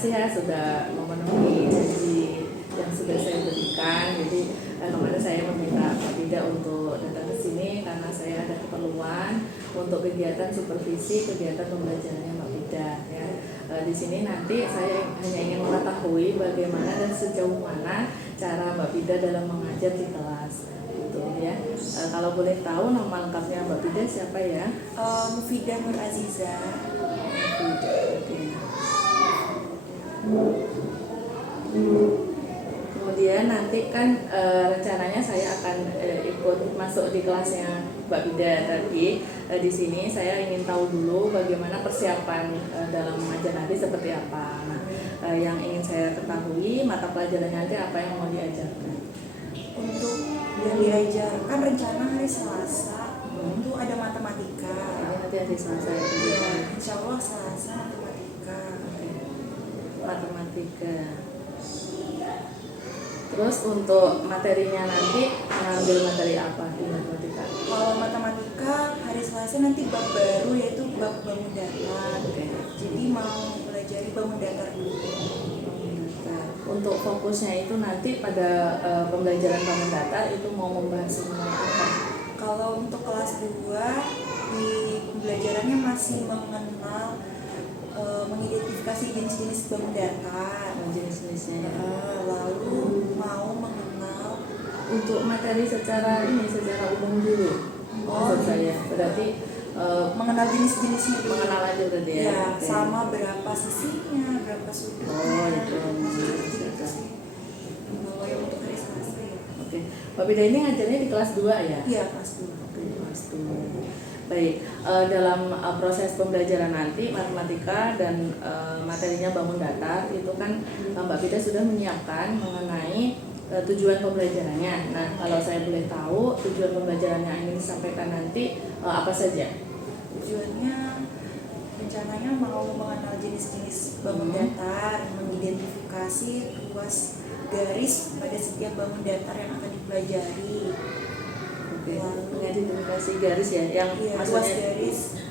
kasih ya sudah memenuhi janji yang sudah saya berikan. Jadi kemarin saya meminta Pak Bida untuk datang ke sini karena saya ada keperluan untuk kegiatan supervisi kegiatan pembelajarannya Mbak Bida ya. Di sini nanti saya hanya ingin mengetahui bagaimana dan sejauh mana cara Mbak Bida dalam mengajar di kelas gitu ya. Kalau boleh tahu nama lengkapnya Mbak Bida siapa ya? Mufidah Nur Aziza. Kemudian nanti kan rencananya saya akan ikut masuk di kelasnya Mbak Bida tadi. Di sini saya ingin tahu dulu bagaimana persiapan dalam mengajar nanti seperti apa. Nah, yang ingin saya ketahui mata pelajaran nanti apa yang mau diajarkan. Untuk yang diajarkan rencana hari Selasa itu ada matematika. Ini nanti hari Selasa ya. Iya, insya Allah Selasa matematika. Matematika. Terus untuk materinya nanti mengambil materi apa di matematika? Kalau matematika hari Selasa nanti bab baru yaitu bab bangun datar. Jadi mau pelajari bangun datar dulu. Untuk fokusnya itu nanti pada pembelajaran bangun datar itu mau membahas mengenai apa? Kalau untuk kelas 2 di pembelajarannya masih mengenal mengidentifikasi jenis-jenis bangun datar, jenis-jenisnya. Lalu mau mengenal untuk materi secara umum dulu. Maksud saya berarti mengenal jenis-jenisnya dulu. Mengenal aja berarti ya. Ya, sama berapa sisinya, berapa sudutnya. Itu. Kalau yang untuk hari Selasa ya. Oke. Mbak Bida ini ngajarnya di kelas 2 ya? Iya, kelas 2. Oke, kelas 2. Baik, dalam proses pembelajaran nanti matematika dan materinya bangun datar itu kan Mbak Bida sudah menyiapkan mengenai tujuan pembelajarannya. Nah, kalau saya boleh tahu tujuan pembelajaran yang ingin disampaikan nanti apa saja? Tujuannya rencananya mau mengenal jenis-jenis bangun datar, mengidentifikasi ruas garis pada setiap bangun datar yang akan dipelajari. Mengidentifikasi garis ya, yang maksudnya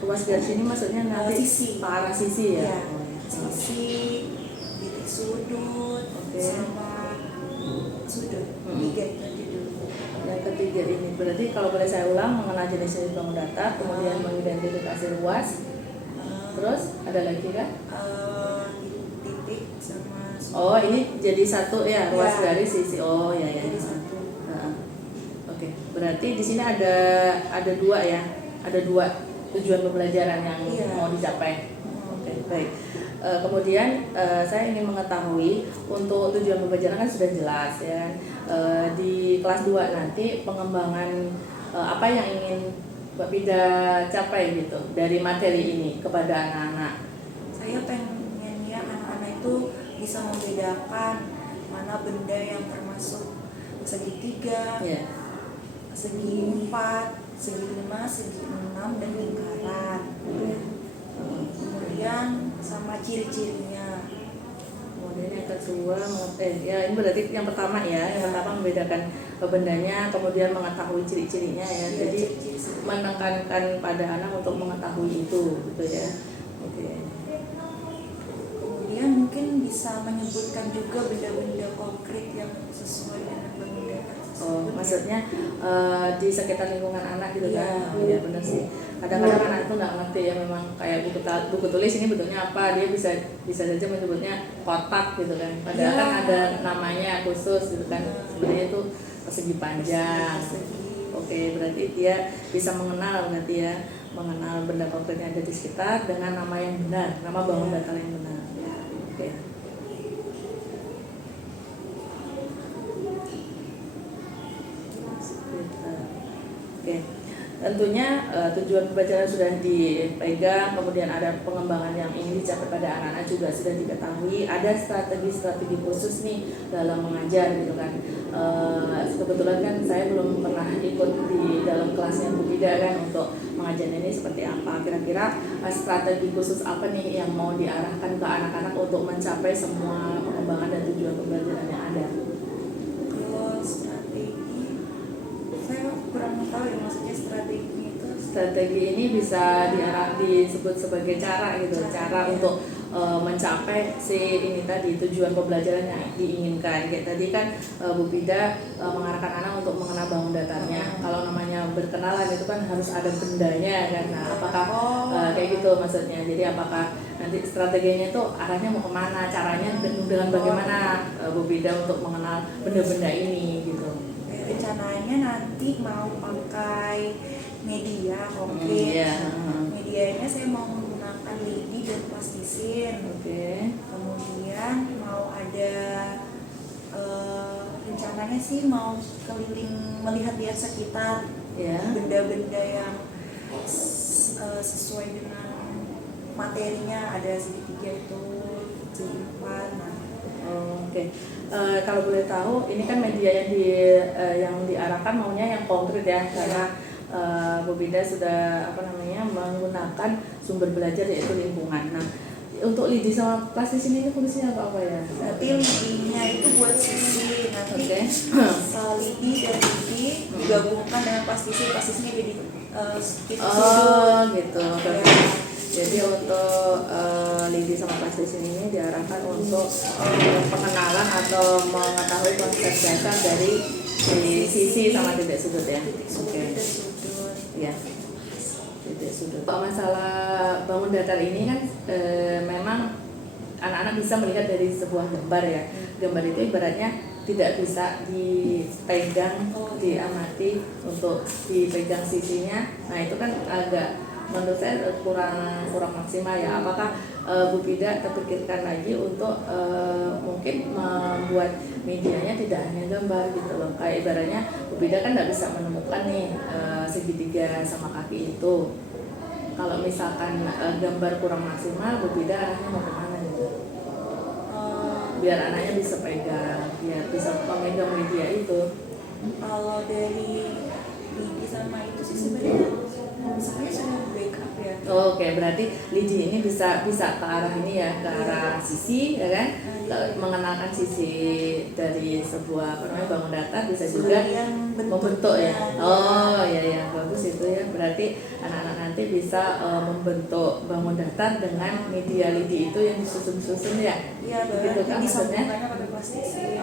ruas garis ini maksudnya nanti sisi, arah sisi ya, sisi, titik sudut, sama sudut. Tiga itu aja dulu. Yang ketiga ini berarti kalau boleh saya ulang mengenal jenis-jenis bangun datar, kemudian mengidentifikasi ruas, terus ada lagi kan? Titik sama sudut. Oh ini jadi satu ya, ruas garis sisi. Oh ya. Jadi satu. Oke, berarti di sini ada dua ya, ada dua tujuan pembelajaran yang mau dicapai. Oke, baik. Kemudian saya ingin mengetahui untuk tujuan pembelajaran kan sudah jelas ya. Di kelas 2 nanti pengembangan apa yang ingin Mbak Bida capai gitu dari materi ini kepada anak-anak. Saya pengen ya anak-anak itu bisa membedakan mana benda yang termasuk segitiga, segi 4, segi 5, segi 6 dan lingkaran. Kemudian sama ciri-cirinya. Kemudian yang kedua, ini berarti yang pertama ya, yang pertama membedakan bendanya, kemudian mengetahui ciri-cirinya ya. Jadi menekankan pada anak untuk mengetahui itu, gitu ya. Oke. Kemudian mungkin bisa menyebutkan juga benda-benda konkret yang sesuai dengan bangun datar. Oh, maksudnya di sekitar lingkungan anak gitu kan? Iya benar sih. Kadang-kadang anak itu nggak ngerti ya, memang kayak buku tulis ini bentuknya apa, dia bisa saja menyebutnya kotak gitu kan. Padahal kan ada namanya khusus gitu kan. Sebenarnya itu persegi panjang. Oke, berarti dia bisa mengenal berarti ya, mengenal benda konkret yang ada di sekitar dengan nama yang benar, nama bangun datar yang benar. Oke. Oke, tentunya tujuan pembelajaran sudah dipegang, kemudian ada pengembangan yang ingin dicapai pada anak-anak juga sudah diketahui, ada strategi-strategi khusus nih dalam mengajar gitu kan. Kebetulan kan saya belum pernah ikut di dalam kelasnya Bu Bida kan untuk mengajar ini seperti apa. Kira-kira strategi khusus apa nih yang mau diarahkan ke anak-anak untuk mencapai semua pengembangan dan tujuan pembelajaran yang ada? Kurang tahu ya maksudnya strategi itu. Strategi ini bisa disebut sebagai cara gitu, cara untuk mencapai si ini tadi tujuan pembelajaran yang diinginkan. Kayak tadi kan Bu Pida mengarahkan anak untuk mengenal bangun datarnya. Kalau namanya berkenalan itu kan harus ada bendanya kan. Nah, apakah kayak gitu maksudnya? Jadi apakah nanti strateginya itu arahnya mau kemana, caranya dengan bagaimana Bu Pida untuk mengenal benda-benda ini gitu? Rencananya nanti mau pakai media konkret. Medianya saya mau menggunakan lidi dan plastisin. Kemudian mau ada rencananya sih mau keliling melihat-lihat sekitar benda-benda yang sesuai dengan materinya, ada segitiga itu, segi empat. Kalau boleh tahu, ini kan media yang diarahkan maunya yang konkret ya, karena Bu Pida sudah menggunakan sumber belajar yaitu lingkungan. Nah, untuk lidi sama plastisin ini fungsinya apa ya? Nanti lidinya itu buat sisi, nanti lidi dan lidi digabungkan dengan plastisinnya jadi sudut. Gitu. Jadi untuk lidi sama plastisin ini diarahkan untuk pengenalan atau mengetahui konsep dasar dari sisi sama titik sudut ya. Ya. Titik sudut. Masalah bangun datar ini kan memang anak-anak bisa melihat dari sebuah gambar ya. Gambar itu ibaratnya tidak bisa dipegang, diamati untuk dipegang sisinya. Nah itu kan agak menurut saya kurang maksimal ya. Apakah Bu Pida terpikirkan lagi untuk mungkin membuat medianya tidak hanya gambar gitu loh. Kayak ibaratnya Bu Pida kan nggak bisa menemukan nih segitiga sama kaki itu. Kalau misalkan gambar kurang maksimal, Bu Pida arahnya mau kemana gitu? Biar anaknya bisa pegang, biar bisa memegang media itu. Kalau dari lidi sama itu sih sebenarnya misalnya sudah backup ya. Berarti lidi ini bisa ke arah ini ya, ke arah sisi ya kan, mengenalkan sisi dari sebuah bangun datar, bisa juga membentuk ya. Bagus itu ya. Berarti anak-anak nanti bisa membentuk bangun datar dengan media lidi itu yang disusun ya. Iya, begitu kan maksudnya. Pakai plastisin.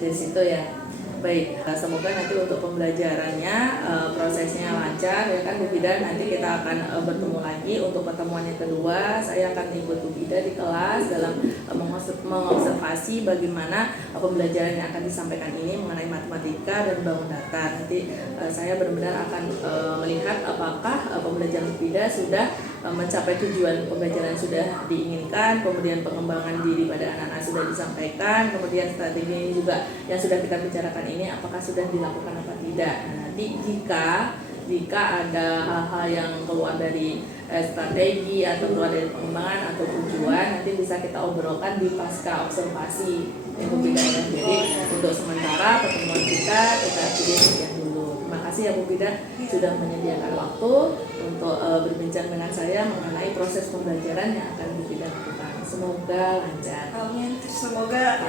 Dari situ ya. Baik, semoga nanti untuk pembelajarannya prosesnya lancar ya kan Bu Pida. Nanti kita akan bertemu lagi untuk pertemuan yang kedua. Saya akan ikut Bu Pida di kelas dalam mengobservasi bagaimana pembelajaran yang akan disampaikan ini mengenai matematika dan bangun datar. Nanti saya benar-benar akan melihat apakah pembelajaran Bu Pida sudah mencapai tujuan pembelajaran yang sudah diinginkan, kemudian pengembangan diri pada anak-anak sudah disampaikan, kemudian strategi ini juga yang sudah kita bicarakan ini apakah sudah dilakukan apa tidak. Nah, nanti jika ada hal-hal yang keluar dari strategi atau keluar dari pengembangan atau tujuan, nanti bisa kita obrolkan di pasca observasi yang berbeda. Jadi untuk sementara pertemuan kita pilih sekian dulu. Terima kasih ya Bu Pida sudah menyediakan waktu untuk berbincang dengan saya mengenai proses pembelajaran yang akan Bu Pida lakukan. Semoga lancar. Amin. Semoga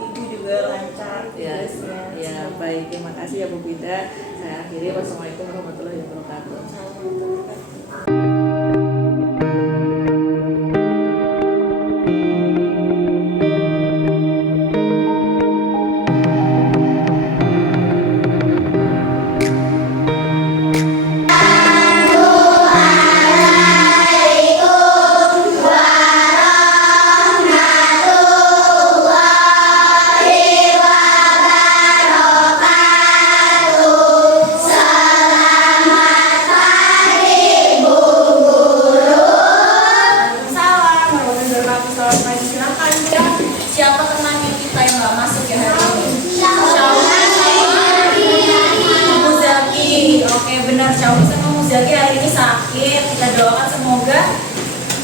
Ibu juga lancar. Ya, baik. Terima kasih ya Bu Pida. Saya akhiri. Wassalamualaikum warahmatullahi wabarakatuh.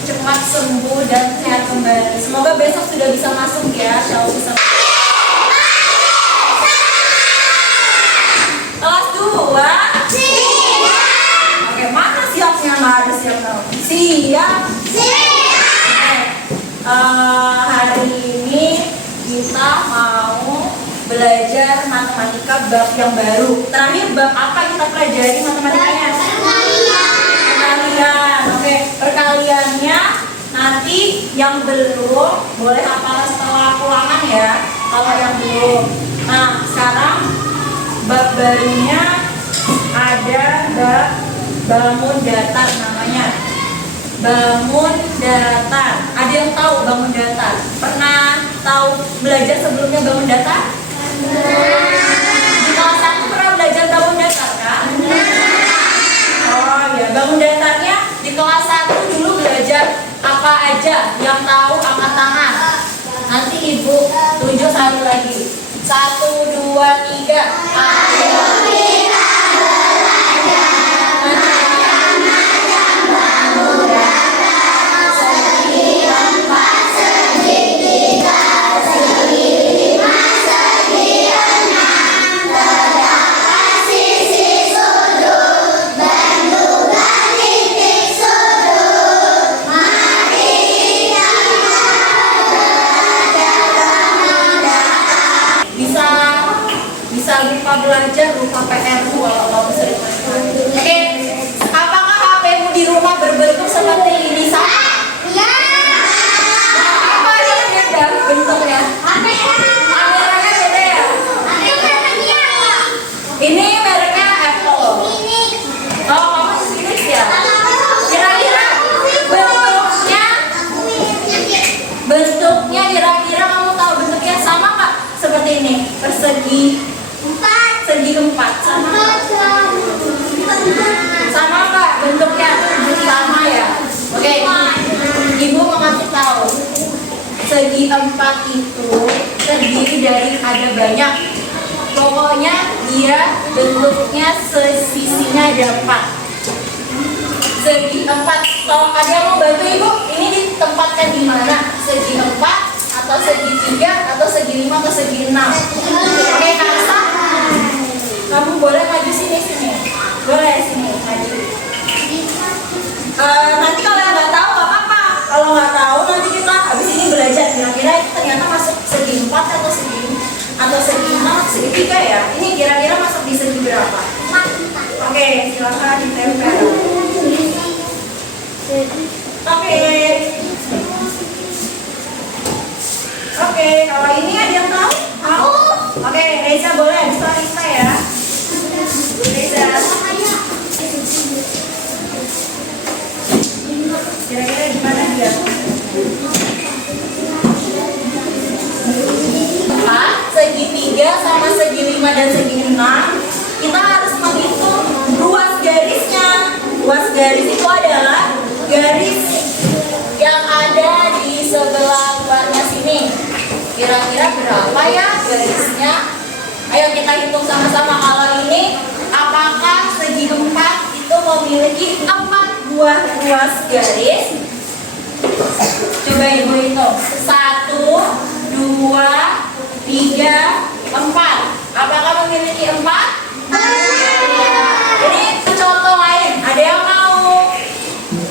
cepat sembuh dan sehat kembali. Semoga besok sudah bisa masuk ya, kelas 2. Oke, mana siapnya? Nggak ada siap. Siap. Hari ini kita mau belajar matematika bab yang baru. Terakhir bab apa kita pelajari matematikanya? Perkalian. Oke. Yang belum boleh hafal setelah ulangan ya. Kalau yang belum. Nah, sekarang bab barunya ada bab bangun datar namanya. Bangun datar. Ada yang tahu bangun datar? Pernah tahu belajar sebelumnya bangun datar? Di kelas 1 pernah belajar bangun datar kan? Oh ya, bangun datarnya di kelas 1 dulu belajar apa aja. Yang tahu angkat tangan. Nanti ibu tunjuk satu lagi. 1, 2, 3. Ayo kita belajar. Lupa belajar, lupa PR kalau kamu sering main. Oke, apakah HP-mu di rumah berbentuk seperti ini sama? Iya. Apa yang beda bentuknya? Kameranya beda ya? Ini mereknya Apple. Oh, kamu Philips ya? Kira-kira bentuknya kira-kira kamu tahu bentuknya sama nggak? Seperti ini, persegi. Segi 4 sama nggak bentuknya? Sama ya. Oke, ibu mau kasih tahu segi 4 itu terdiri dari ada banyak. Pokoknya dia bentuknya sisinya ada 4. Segi 4. Kalau ada yang mau bantu ibu, ini ditempatkan di mana? Segi 4 atau segi 3 atau segi 5 atau segi 6? Oke, Kasa, kamu boleh maju sini. Boleh sini maju. Nanti kalau yang nggak tahu nggak apa-apa. Kalau nggak tahu nanti kita habis ini belajar kira-kira itu ternyata masuk segi 4 atau segi 6 atau segi 3 ya. Ini kira-kira masuk di segi berapa? Oke, silakan ditempel. Oke, kalau ini ada yang tahu? Tahu? Oke, Reza boleh habis itu Arista ya. Reza. Kira-kira gimana dia? 4, segi 3 sama segi 5 dan segi 6. Kita harus menghitung ruas garisnya. Ruas garis itu adalah garis yang ada di sebelah luarnya sini. Kira-kira berapa ya garisnya? Ayo kita hitung sama-sama. Kalau ini, apakah segi 4 itu memiliki 4 buah ruas garis? Coba ibu hitung. 1, 2, 3, 4. Apakah memiliki 4? Ini contoh lain. Ada yang mau?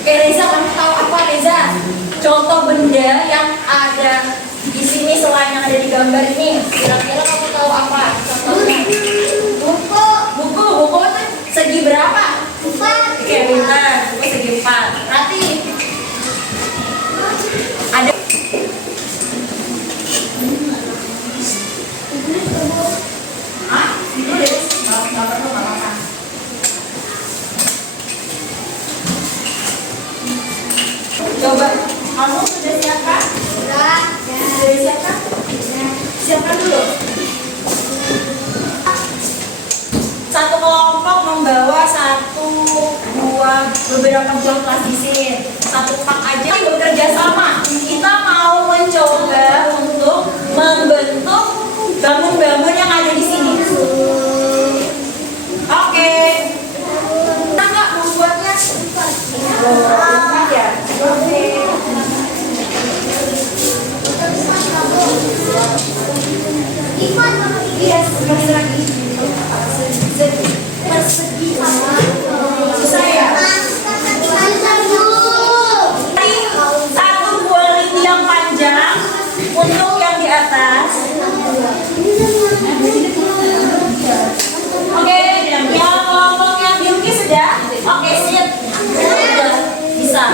Oke, Reza, kamu tahu apa, Reza? Contoh benda yang ada di sini selain yang ada di gambar ini. Kira-kira kamu tahu apa contohnya? Buku itu segi berapa? 4. Oke, benar. Buku segi 4. Berarti ada. Itu deh. Nggak perlu, nggak apa-apa. Coba, kamu sudah siapkan? Sudah siapkan? Siapkan dulu. Satu kelompok membawa beberapa buah plastisin. Satu pak aja bekerja sama. Kita mau mencoba untuk membentuk bangun-bangun yang ada di sini. Oke. Kita nggak membuatnya ya. Oke. Iya, sekali lagi. Persegi susah ya. Satu buah lidi yang panjang untuk yang di atas. Oke, yang kelompok yang diukis sudah. Oke, sip. Sudah bisa.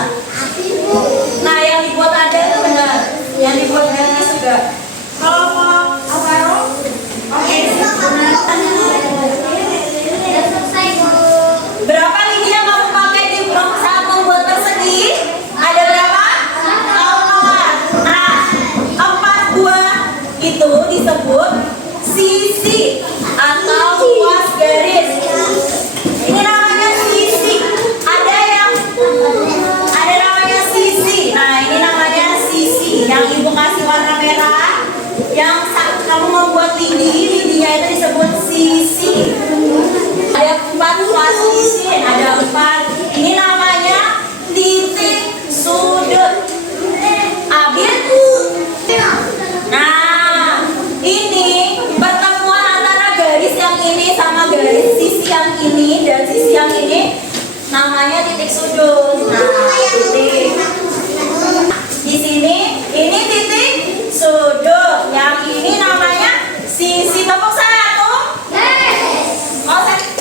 Nah, yang dibuat ada itu itu disebut sisi atau luas garis. Ini namanya sisi. Ada namanya sisi. Nah, ini namanya sisi. Yang ibu kasih warna merah, yang kamu membuat lidinya itu disebut sisi. Ada 4 sisi, ada 4. Ini namanya titik sudut. Abis. Nah, ini pertemuan antara garis yang ini sama garis sisi yang ini dan sisi yang ini namanya titik sudut. Nah, titik. Di sini ini titik sudut. Yang ini namanya sisi. Tepuk satu.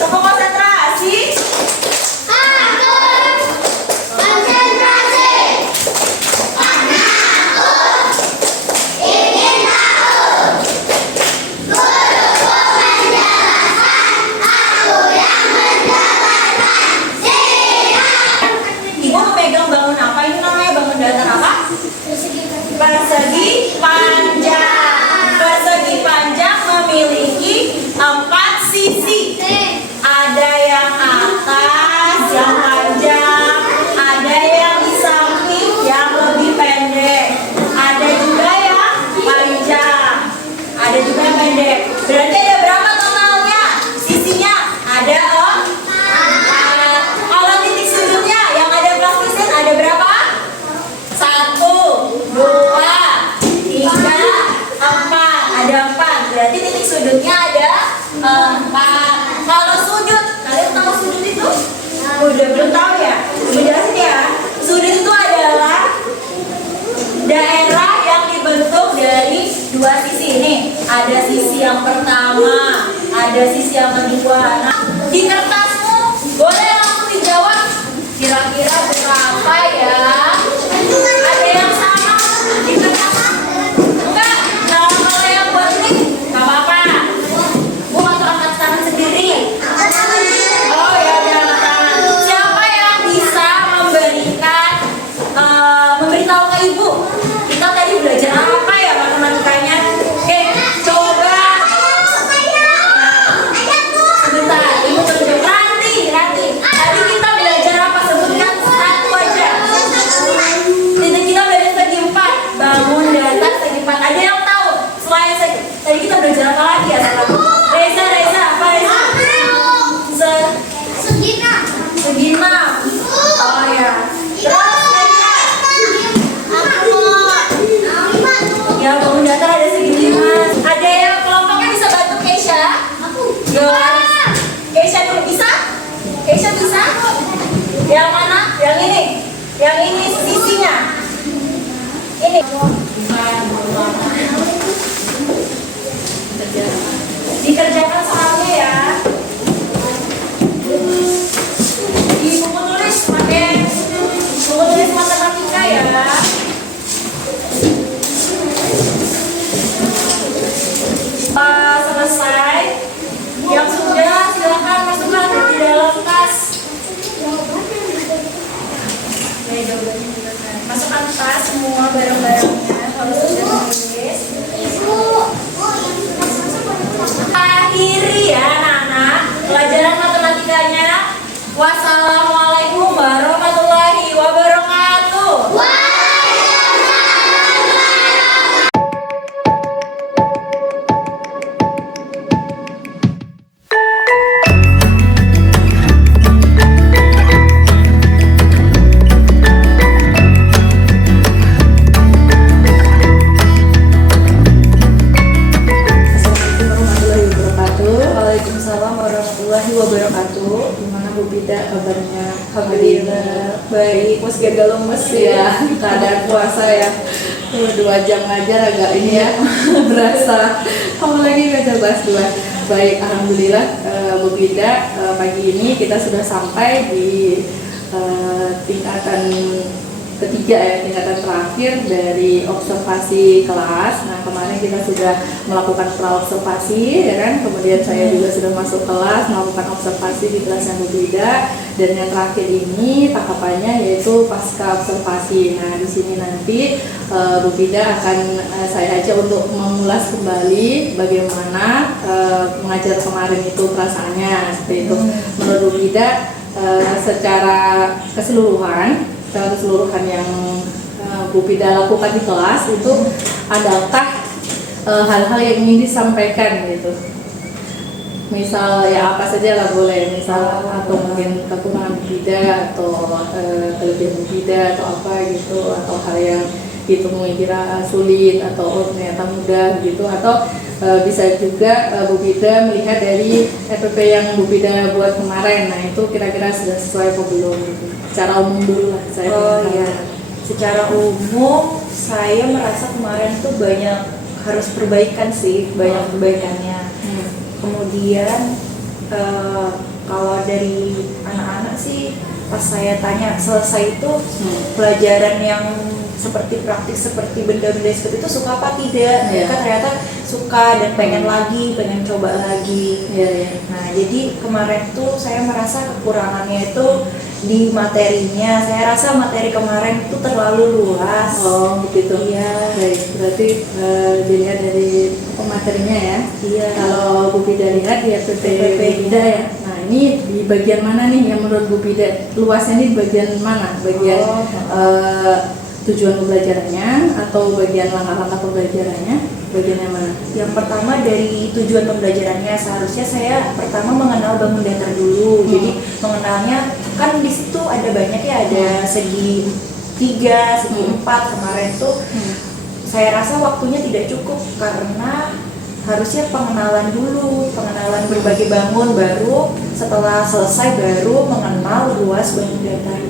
Tepuk konsentrasi. Ibu memegang bangun apa? Ini namanya bangun datar apa? Persegi panjang. Persegi panjang memiliki 4 sisi. Ada yang atas, yang panjang, ada yang di samping, yang lebih pendek, ada juga yang panjang, ada juga yang pendek. Berarti ada berapa totalnya? Sisinya ada 4. Kalau titik sudutnya yang ada plastisin ada berapa? 1, 2, 3, 4. Ada 4. Berarti titik sudutnya ada 4. Kalau sudut, kalian tahu sudut itu? Udah belum tahu ya? Coba jelasin ya. Sudut itu adalah daerah yang dibentuk dari 2 sisi. Nih, ada sisi yang pertama, ada sisi yang kedua. Nah, di kertasmu boleh langsung dijawab. Kira-kira berapa ya? Ada yang sama di kertas? Enggak. Nah, kalau yang buat ini, nggak apa-apa. Gue mau angkat tangan sendiri. Oh ya, angkat tangan. Siapa yang bisa memberitahu ke ibu? Kita tadi belajar apa ya matematikanya? Oke, coba. Sebentar, ibu tunjuk. Ranti. Tadi kita belajar apa? Sebutkan satu aja. Titik kita belajar segi 4. Bangun datar segi 4. Ada yang tahu? Selain tadi kita belajar apa lagi ya? Reza, apa Reza? Segi 6. Oh ya. Terus ya, bangun datar ada segi 5. Ada yang kelompoknya bisa bantu Keisha? Keisha dulu bisa? Keisha bisa? Yang mana? Yang ini? Yang ini sisinya? Ini. Dikerjakan soalnya ya. Di buku tulis pakai buku tulis matematika ya. Selesai. Yang sudah silakan masukkan di dalam tas. Masukkan tas semua barang-barangnya kalau sudah menulis. Akhiri ya anak-anak pelajaran matematikanya. Wassalamualaikum warahmatullahi wabarakatuh. Waalaikumsalam warahmatullahi wabarakatuh. Gimana Bu Bida kabarnya? Alhamdulillah baik. Meski agak lemes ya keadaan puasa ya. 2 jam ngajar agak ini ya berasa. Apalagi ngajar kelas 2. Baik, alhamdulillah Bu Bida, pagi ini kita sudah sampai di tingkatan ketiga ya, tingkatan terakhir dari observasi kelas. Nah kemarin kita sudah melakukan praobservasi ya kan, kemudian saya juga sudah masuk kelas melakukan observasi di kelas yang berbeda, dan yang terakhir ini tahapannya yaitu pasca observasi. Nah di sini nanti Bu Fida akan saya ajak untuk mengulas kembali bagaimana mengajar kemarin itu perasaannya seperti itu. Menurut Bu Fida secara keseluruhan yang Bu Fida lakukan di kelas itu adakah hal-hal yang ingin disampaikan gitu? Misal ya apa saja lah boleh, misal atau mungkin kekurangan Bu Fida atau kelebihan Bu Fida atau apa gitu, atau hal yang ditemui kira sulit atau ternyata mudah gitu, atau bisa juga Bu Fida melihat dari FPP yang Bu Fida buat kemarin. Nah itu kira-kira sudah sesuai apa belum gitu. Secara umum dulu lah saya. Secara umum saya merasa kemarin tuh banyak harus perbaikan sih, banyak perbaikannya. Kemudian kalau dari anak-anak sih pas saya tanya selesai itu pelajaran yang seperti praktis seperti benda-benda seperti itu suka apa tidak, mereka ternyata suka dan pengen lagi, pengen coba lagi. Nah jadi kemarin tuh saya merasa kekurangannya itu di materinya. Saya rasa materi kemarin itu terlalu luas. Oh begitu. Iya. Baik, berarti dilihat dari materinya ya. Iya. Kalau Bu Fida lihat di FPP Bu Fida ya. Nah ini di bagian mana nih yang menurut Bu Fida luasnya ini di bagian mana? Bagian tujuan pembelajarannya atau bagian langkah-langkah pembelajarannya? Bagian yang mana? Yang pertama dari tujuan pembelajarannya, seharusnya saya pertama mengenal bangun datar dulu. Jadi mengenalnya kan di situ ada banyak ya, ada segi 3, segi 4 kemarin tuh. Saya rasa waktunya tidak cukup karena harusnya pengenalan dulu, pengenalan berbagai bangun, baru setelah selesai baru mengenal luas bangun datarnya.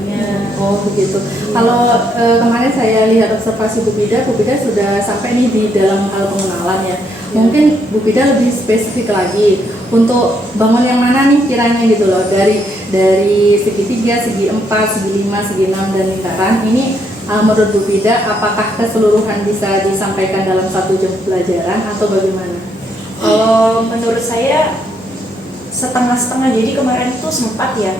Oh begitu. Kalau kemarin saya lihat observasi Bu Fida sudah sampai nih di dalam hal pengenalan ya. Mungkin Bu Fida lebih spesifik lagi untuk bangun yang mana nih kiranya gitu loh, dari segi 3, segi 4, segi 5, segi 6 dan lingkaran ini. Menurut Bu Fida, apakah keseluruhan bisa disampaikan dalam 1 jam pelajaran atau bagaimana? Menurut saya setengah-setengah. Jadi kemarin tuh sempat ya,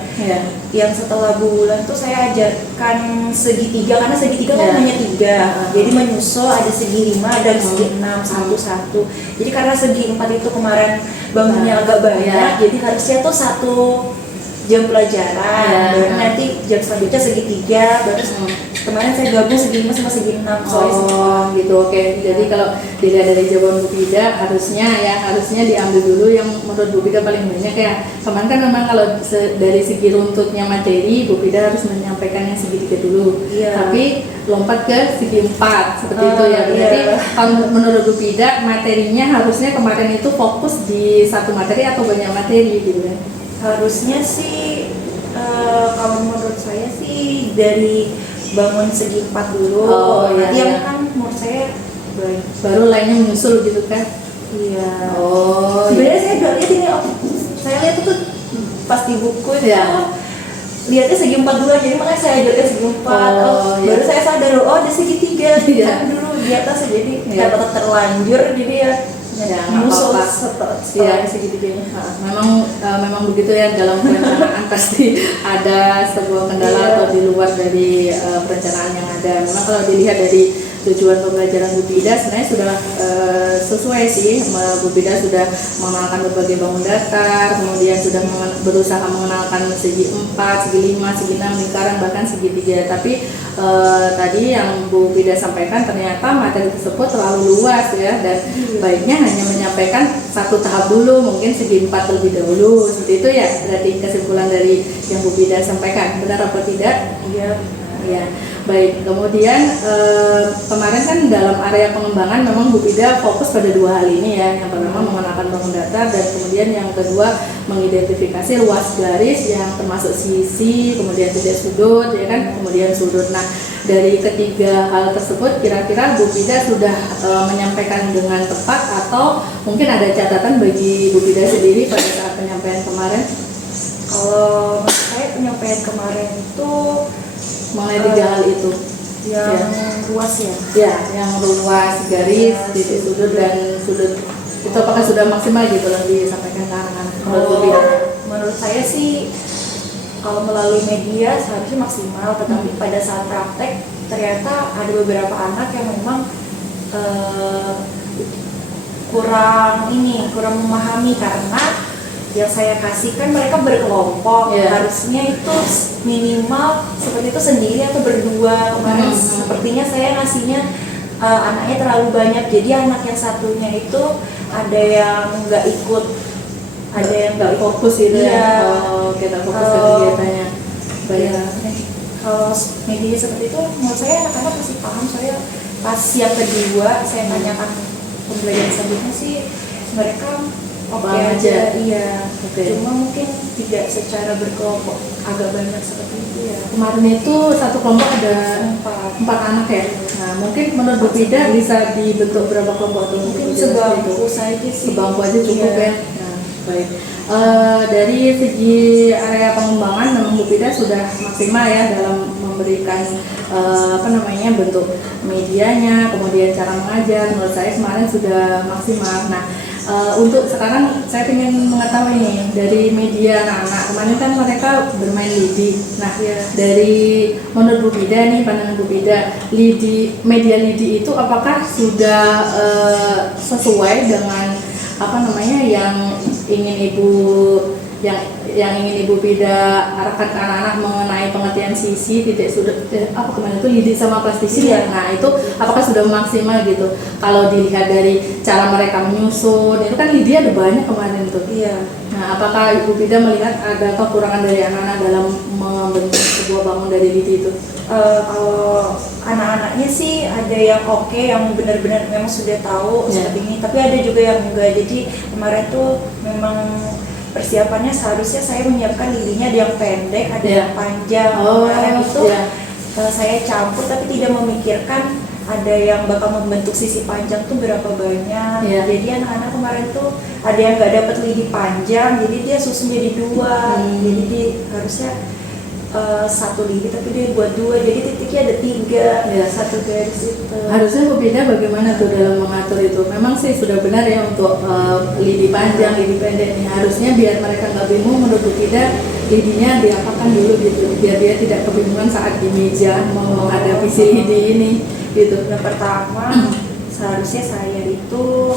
yang setelah bulan tuh saya ajarkan segitiga, karena segitiga kan hanya 3. Jadi menyusul ada segi 5 dan segi 6 satu-satu. Jadi karena segi 4 itu kemarin bangunnya agak banyak, jadi harusnya tuh 1 jam pelajaran. Baru nanti jam selanjutnya segitiga, baru kemarin saya gabung segi 5 sama segi 6. Gitu, oke. Jadi kalau dilihat dari jawaban Bu Fida harusnya diambil dulu yang menurut Bu Fida paling banyak ya. Kemarin kan memang kalau dari segi runtutnya materi Bu Fida harus menyampaikan yang segi 3 dulu. Tapi lompat ke segi 4 seperti itu ya. Berarti kalau menurut Bu Fida materinya harusnya kemarin itu fokus di 1 materi atau banyak materi gitu kan? Harusnya sih kalau menurut saya sih dari bangun segi 4 dulu. Yang kan menurut saya baru lainnya menyusul gitu kan? Iya. Sebenarnya saya udah lihat ini, saya lihat itu pas di buku itu lihatnya segi 4 dulu, jadi makanya saya ajarkan segi 4. Baru saya sadar ada segi 3 dulu di atas, jadi tetap terlanjur, jadi musuh setelah segitiganya. Memang begitu ya, dalam perencanaan pasti ada sebuah kendala atau di luar dari perencanaan yang ada. Memang kalau dilihat dari tujuan pembelajaran Bu Fida sebenarnya sudah sesuai sih. Bu Fida sudah mengenalkan berbagai bangun datar, kemudian sudah berusaha mengenalkan segi 4, segi 5, segi 6, lingkaran, bahkan segi 3. Tapi tadi yang Bu Fida sampaikan ternyata materi tersebut terlalu luas ya, dan baiknya hanya menyampaikan 1 tahap dulu, mungkin segi 4 terlebih dahulu. Seperti itu ya, berarti kesimpulan dari yang Bu Fida sampaikan. Benar apa tidak? Iya. Baik, kemudian kemarin kan dalam area pengembangan memang Bu Fida fokus pada 2 hal ini ya. Yang pertama mengenalkan bangun datar, dan kemudian yang kedua mengidentifikasi luas garis yang termasuk sisi, kemudian titik sudut ya kan, kemudian sudut. Nah, dari ketiga hal tersebut kira-kira Bu Fida sudah menyampaikan dengan tepat atau mungkin ada catatan bagi Bu Fida sendiri pada saat penyampaian kemarin? Kalau menurut saya penyampaian kemarin itu mengenai 3 hal itu. yang luas ya. Ya, yang luas, garis, Ya, titik sudut dan sudut itu apakah sudah maksimal gitu loh disampaikan ke anak-anak? Menurut saya sih kalau melalui media seharusnya maksimal, tetapi pada saat praktek ternyata ada beberapa anak yang memang kurang memahami, karena yang saya kasihkan mereka berkelompok, harusnya itu minimal seperti itu sendiri atau berdua. Kemarin sepertinya saya ngasihnya anaknya terlalu banyak, jadi anak yang satunya itu ada yang nggak ikut, ada yang nggak fokus gitu ya. Kita fokus ke kegiatannya. Baik. Kalau media seperti itu menurut saya anak-anak masih paham. Saya pas yang kedua saya tanyakan pembelajaran selanjutnya sih mereka oke aja. Iya. Cuma mungkin tidak secara berkelompok agak banyak seperti itu ya. Kemarin itu satu kelompok ada 4 anak ya. Nah, mungkin menurut Bu Pida bisa dibentuk berapa kelompok tuh? Mungkin sebangku saja sih. Sebangku aja cukup ya. Nah, baik. Dari segi area pengembangan memang Bu Pida sudah maksimal ya dalam memberikan bentuk medianya, kemudian cara mengajar. Menurut saya kemarin sudah maksimal. Nah, untuk sekarang saya ingin mengetahui nih dari media anak-anak, kemarin kan mereka bermain lidi. Nah, dari menurut Bu Pida nih, pandangan Bu Pida, media lidi itu apakah sudah sesuai dengan yang ingin Ibu Pida arahkan ke anak-anak mengenai pengertian sisi, titik sudut, kemarin itu lidi sama plastisi ya. Nah, itu apakah sudah maksimal gitu? Kalau dilihat dari cara mereka menyusun, itu kan lidi ada banyak kemarin tuh. Iya. Nah, apakah Ibu Pida melihat ada kekurangan dari anak-anak dalam membentuk sebuah bangun dari lidi itu? Kalau anak-anaknya sih ada yang oke, yang benar-benar memang sudah tahu seperti ini, tapi ada juga yang enggak. Jadi kemarin tuh memang persiapannya seharusnya saya menyiapkan lidinya ada yang pendek, ada yang panjang. Kemarin itu saya campur tapi tidak memikirkan ada yang bakal membentuk sisi panjang tuh berapa banyak. Jadi anak-anak kemarin tuh ada yang nggak dapat lidi panjang, jadi dia susun jadi 2. Jadi dia harusnya 1 lidi tapi dia buat 2, jadi titiknya ada 3, 1 garis itu. Harusnya Bu Pida bagaimana tuh dalam mengatur itu? Memang sih sudah benar ya untuk lidi panjang, lidi pendek nih. Harusnya biar mereka nggak bingung, menurut Bu Pida lidinya diapakan dulu gitu, biar dia tidak kebingungan saat di meja mau menghadapi si lidi ini gitu. Nah, pertama seharusnya saya itu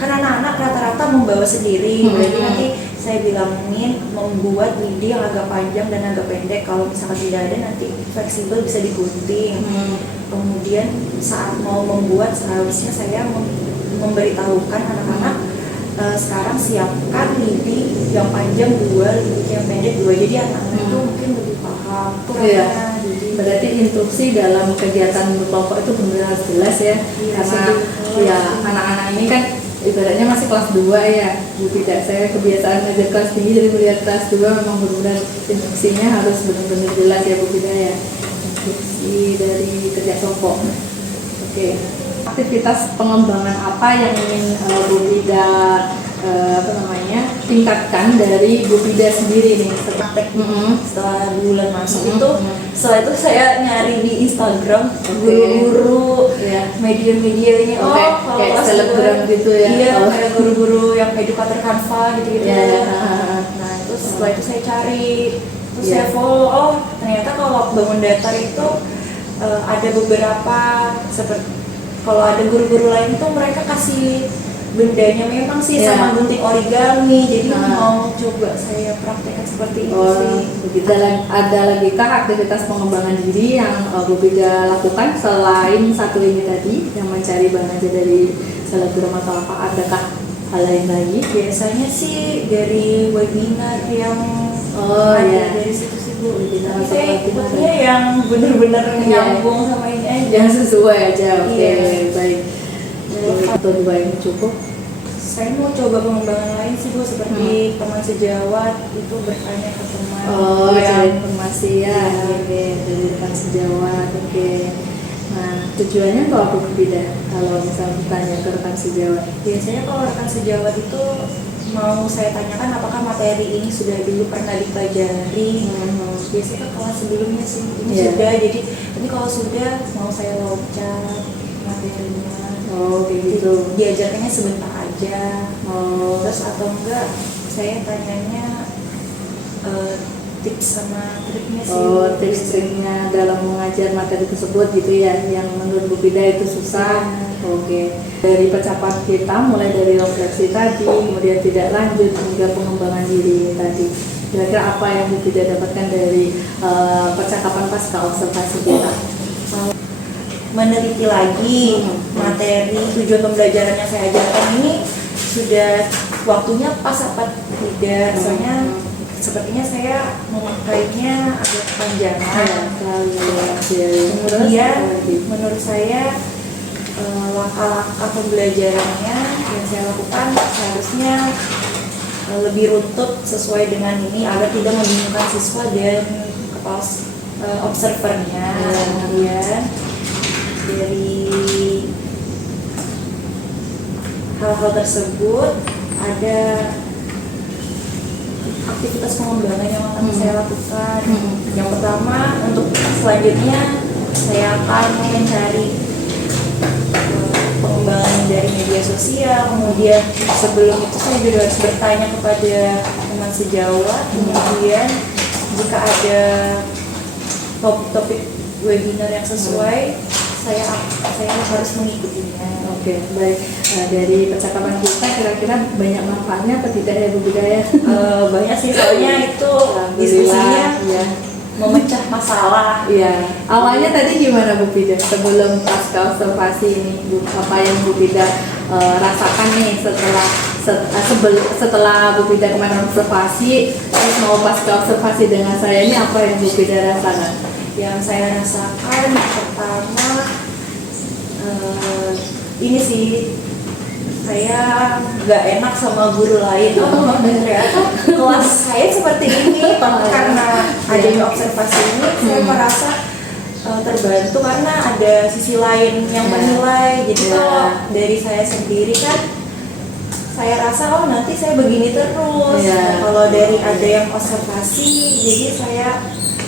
kan anak-anak rata-rata membawa sendiri, berarti nanti saya bilangin membuat lidi yang agak panjang dan agak pendek. Kalau misalkan tidak ada, nanti fleksibel bisa digunting. Kemudian saat mau membuat seharusnya saya memberitahukan anak-anak sekarang siapkan lidi yang panjang 2, lidi yang pendek 2. Jadi anak-anak itu mungkin lebih paham. Berarti instruksi dalam kegiatan kelompok itu benar-benar harus jelas ya. Karena anak-anak ini kan ibaratnya masih kelas 2 ya Bu Pida. Saya kebiasaan ngajar kelas tinggi, jadi melihat kelas 2 memang benar-benar instruksinya harus benar-benar jelas ya Bu Pida ya. Instruksi dari kerja kelompok. Aktivitas pengembangan apa yang ingin Bu Pida tingkatkan dari Bu Pida sendiri nih praktek setelah bulan masuk itu. Setelah itu saya nyari di Instagram guru-guru media-medianya, kayak selebgram gitu ya. Iya, kayak guru-guru yang edukator Canva gitu-gitu. Nah, itu setelah itu saya cari, terus saya follow. Ternyata kalau bangun datar itu ada beberapa, seperti kalau ada guru-guru lain tuh mereka kasih bendanya memang sih sama gunting origami, jadi mau coba saya praktekkan seperti itu sih. Begitu. Ada lagi kah aktivitas pengembangan diri yang Bu Pida lakukan selain satu ini tadi yang mencari bahan aja dari selebgram atau apa? Adakah hal lain lagi? Biasanya sih dari webinar yang dari situ sih Bu. Tapi saya ikutnya yang benar-benar nyambung sama ini aja. Yang sesuai aja. Baik. Atau 2 yang cukup. Saya mau coba pengembangan lain sih Bu, seperti teman sejawat itu bertanya ke teman. Cari informasi ya. Dari teman sejawat. Nah, tujuannya untuk apa Bu Pida kalau misalnya bertanya ke rekan sejawat? Biasanya kalau rekan sejawat itu mau saya tanyakan apakah materi ini sudah dulu pernah dipelajari. Biasanya kelas sebelumnya sih ini sudah, jadi tapi kalau sudah mau saya loncat materinya. Oh kayak gitu. Diajarkannya sebentar aja. Terus atau enggak saya tanyanya tips sama triknya sih. Tips-triknya dalam mengajar materi tersebut gitu ya, yang menurut Bu Fida itu susah. Oke. Dari percakapan kita mulai dari refleksi tadi, kemudian tidak lanjut hingga pengembangan diri ini tadi. Kira-kira apa yang Bu Fida dapatkan dari percakapan pasca observasi kita? Meneliti lagi materi tujuan pembelajaran yang saya ajarkan ini sudah waktunya pas apa tidak, soalnya sepertinya saya memakainya agak kepanjangan. Kemudian menurut saya langkah-langkah pembelajarannya yang saya lakukan seharusnya lebih runtut sesuai dengan ini agar tidak membingungkan siswa dan kepala observernya. Kemudian dari hal-hal tersebut ada aktivitas pengembangan yang akan saya lakukan. Yang pertama, untuk selanjutnya saya akan mencari pengembangan dari media sosial. Kemudian sebelum itu saya juga harus bertanya kepada teman sejawat. Kemudian jika ada topik-topik webinar yang sesuai, saya harus mengikutinya. Oke, baik. Dari percakapan kita kira-kira banyak manfaatnya apa tidak ya Bu Fida ya? Banyak sih, soalnya itu diskusinya ya. memecah masalah. Iya. Awalnya tadi gimana Bu Fida sebelum pasca observasi ini, apa yang Bu Fida rasakan nih setelah Bu Fida kemarin observasi, terus mau pasca observasi dengan saya ini, apa yang Bu Fida rasakan? Yang saya rasakan pertama ini sih, saya nggak enak sama guru lain. Ternyata kelas saya seperti ini karena adanya observasi ini. Saya merasa terbantu karena ada sisi lain yang menilai. Jadi kalau dari saya sendiri kan saya rasa nanti saya begini terus. Kalau dari ada yang observasi, jadi saya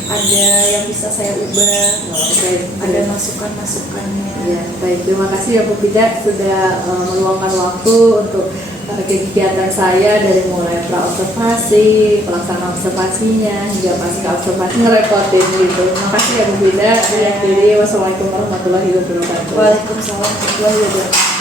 ada yang bisa saya ubah. Ada masukan-masukannya. Ya, baik. Terima kasih ya Bu Fida sudah meluangkan waktu untuk kegiatan saya dari mulai pra-observasi, pelaksanaan observasinya, hingga pasca observasi ngerepotin gitu. Terima kasih ya Bu Fida. Wassalamualaikum warahmatullahi wabarakatuh. Waalaikumsalam warahmatullahi wabarakatuh.